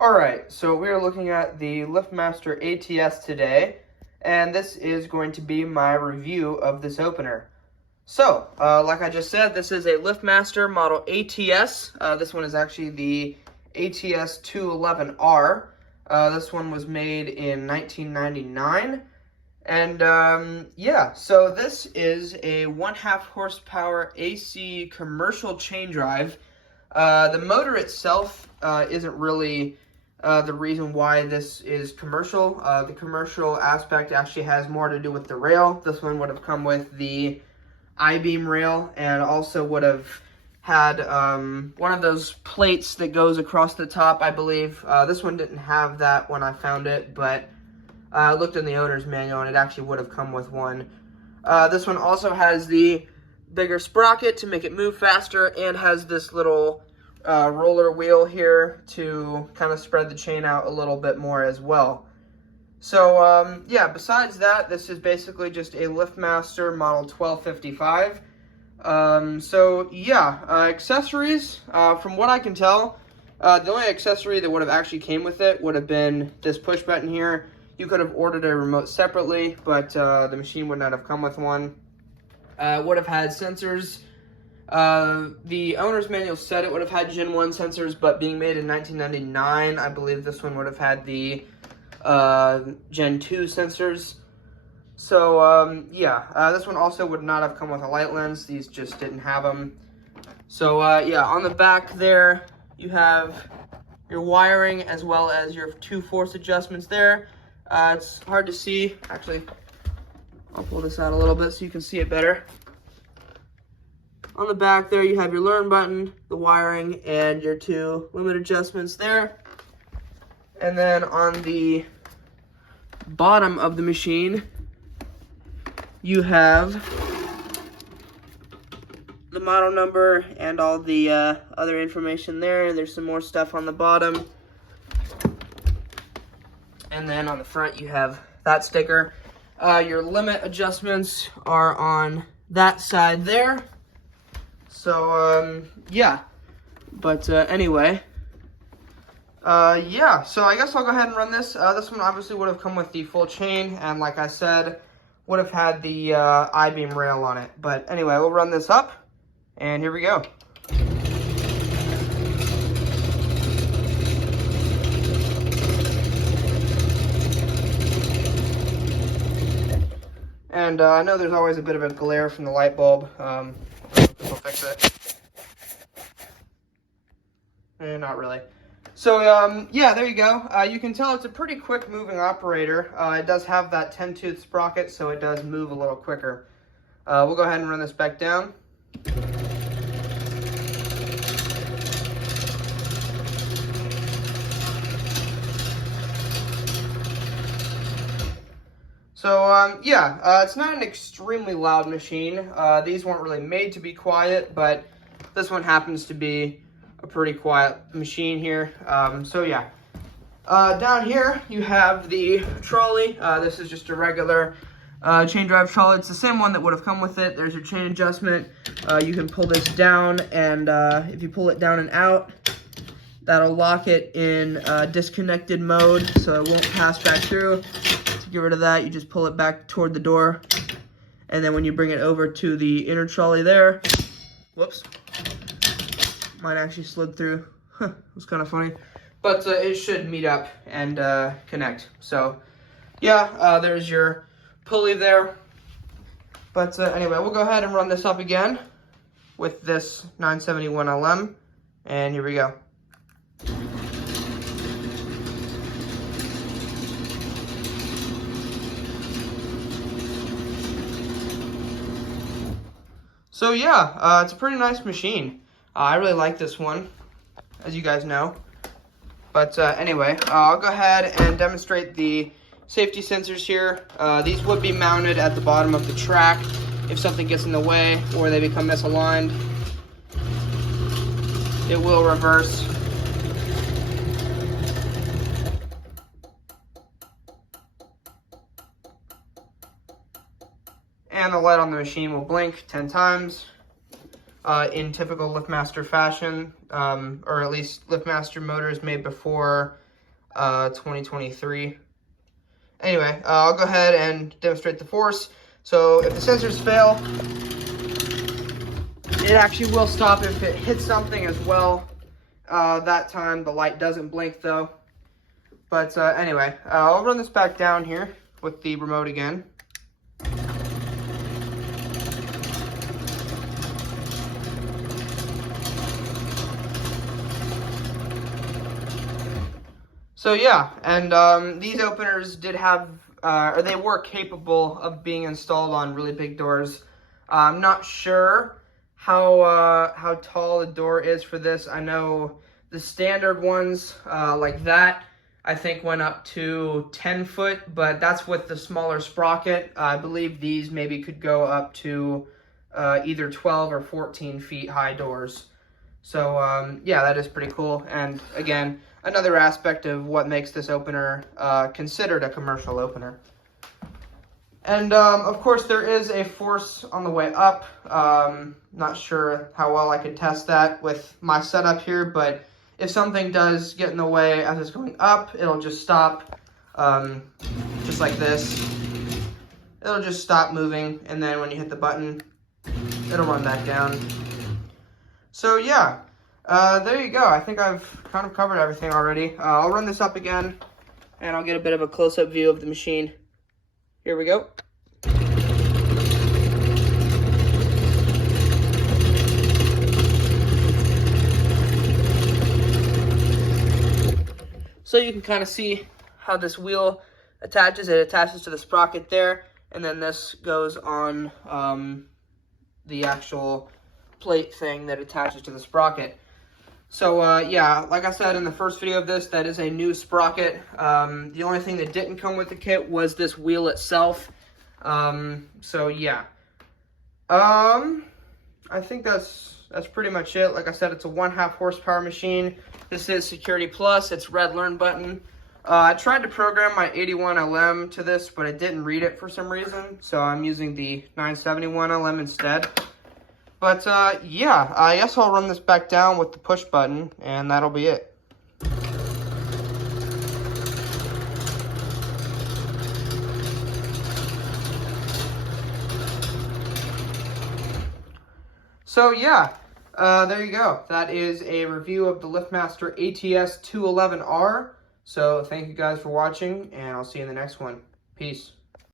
Alright, so we are looking at the LiftMaster ATS today, and this is going to be my review of this opener. So, like I just said, this is a LiftMaster model ATS. This one is actually the ATS211R. This one was made in 1999. And yeah, so this is a 1/2 horsepower AC commercial chain drive. The motor itself isn't really the reason why this is commercial. The commercial aspect actually has more to do with the rail. This one would have come with the I-beam rail and also would have had one of those plates that goes across the top, I believe. This one didn't have that when I found it, but I looked in the owner's manual and it actually would have come with one. This one also has the bigger sprocket to make it move faster and has this little roller wheel here to kind of spread the chain out a little bit more as well. So yeah, besides that, this is basically just a LiftMaster model 1255. So yeah, accessories, from what I can tell, the only accessory that would have actually came with it would have been this push button here. You could have ordered a remote separately, but the machine would not have come with one. Would have had sensors. The owner's manual said it would have had Gen 1 sensors, but being made in 1999, I believe this one would have had the Gen 2 sensors. So yeah, this one also would not have come with a light lens. These just didn't have them. So yeah, on the back there, you have your wiring as well as your 2 force adjustments there. It's hard to see. Actually, I'll pull this out a little bit so you can see it better. On the back there, you have your learn button, the wiring, and your 2 limit adjustments there. And then on the bottom of the machine, you have the model number and all the other information there. There's some more stuff on the bottom. And then on the front, you have that sticker. Your limit adjustments are on that side there. So, yeah. But anyway, yeah, so I guess I'll go ahead and run this. This one obviously would have come with the full chain, and like I said, would have had the I-beam rail on it. But anyway, we'll run this up, and here we go. And I know there's always a bit of a glare from the light bulb. We'll fix it. Not really. So, yeah, there you go. You can tell it's a pretty quick moving operator. It does have that 10-tooth sprocket, so it does move a little quicker. We'll go ahead and run this back down. So, yeah, it's not an extremely loud machine. These weren't really made to be quiet, but this one happens to be a pretty quiet machine here. So, yeah. Down here, you have the trolley. This is just a regular chain drive trolley. It's the same one that would have come with it. There's your chain adjustment. You can pull this down, and if you pull it down and out, that'll lock it in disconnected mode, so it won't pass back through. To get rid of that, you just pull it back toward the door, and then when you bring it over to the inner trolley there, whoops, mine actually slid through. It was kind of funny, but it should meet up and connect. So yeah, there's your pulley there. But anyway, we'll go ahead and run this up again with this 971 LM, and here we go. So yeah, it's a pretty nice machine. I really like this one, as you guys know. But anyway, I'll go ahead and demonstrate the safety sensors here. These would be mounted at the bottom of the track if something gets in the way or they become misaligned. It will reverse. And the light on the machine will blink 10 times in typical LiftMaster fashion, or at least LiftMaster motors made before 2023. Anyway, I'll go ahead and demonstrate the force. So if the sensors fail, it actually will stop if it hits something as well. That time the light doesn't blink though. But anyway, I'll run this back down here with the remote again. So yeah, and these openers did have, or they were capable of being installed on really big doors. I'm not sure how tall the door is for this. I know the standard ones like that, I think went up to 10 foot, but that's with the smaller sprocket. I believe these maybe could go up to either 12 or 14 feet high doors. So yeah, that is pretty cool. And again, another aspect of what makes this opener considered a commercial opener. And of course there is a force on the way up. Not sure how well I could test that with my setup here, but if something does get in the way as it's going up, it'll just stop, just like this. It'll just stop moving, and then when you hit the button, it'll run back down. So yeah, there you go. I think I've kind of covered everything already. I'll run this up again, and I'll get a bit of a close-up view of the machine. Here we go. So you can kind of see how this wheel attaches. It attaches to the sprocket there, and then this goes on the actual plate thing that attaches to the sprocket. So yeah, like I said in the first video of this, that is a new sprocket. The only thing that didn't come with the kit was this wheel itself. So yeah, I think that's pretty much it. Like I said, it's a 1/2 horsepower machine. This is Security Plus. It's red learn button. I tried to program my 81LM to this, but it didn't read it for some reason. So I'm using the 971LM instead. But yeah, I guess I'll run this back down with the push button, and that'll be it. So yeah, there you go. That is a review of the LiftMaster ATS211R. So thank you guys for watching, and I'll see you in the next one. Peace.